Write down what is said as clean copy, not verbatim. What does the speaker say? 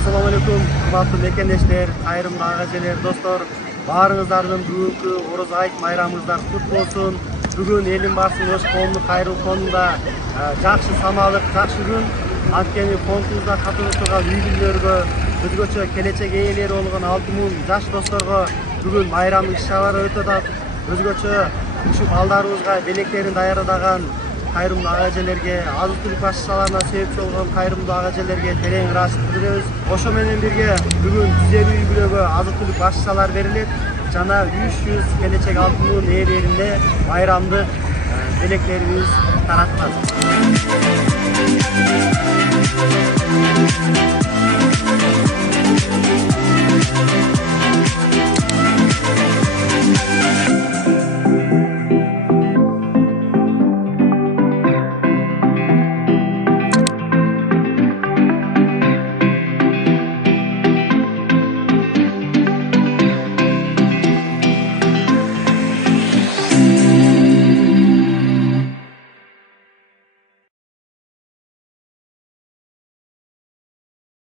Assalamu alaikum, kıymetli mekendешler, kayırımlı ağaceler, dostlar. Barыңыздардын бүгүнкү Орозо Айт майрамыңыздар кут болсун. Бүгүн элим барсын өз коомдук кайрылуу фондунда жакшы самалык, жакшы күн. Анткени фондубузда катылып турган үй бүлөлөргө, өзгөчө келечек ээлери болгон 6000 жаш досторго бүгүн майрамдык иш-чаралар өтүп атат. Өзгөчө ушул балдарыбызга белектерин даярдаган кайрымдуу ага-эжелерге, азык-түлүк башчыларына себепчи болгон кайрымдуу ага-эжелерге терең ыраазычылык билдиребиз. Ошо менен бирге бүгүн 150 үй бүлөгө азык-түлүк башчылар берилет жана 300 келечек 6000 ээлерине майрамдык белектерибиз таратылат.